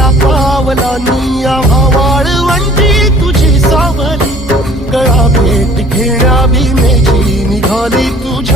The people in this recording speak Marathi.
तुझ्या पावलांनी आम्हा वाळवंटी तुझी सावली, गळा भेट घेण्या भीमेची निघाली तुझी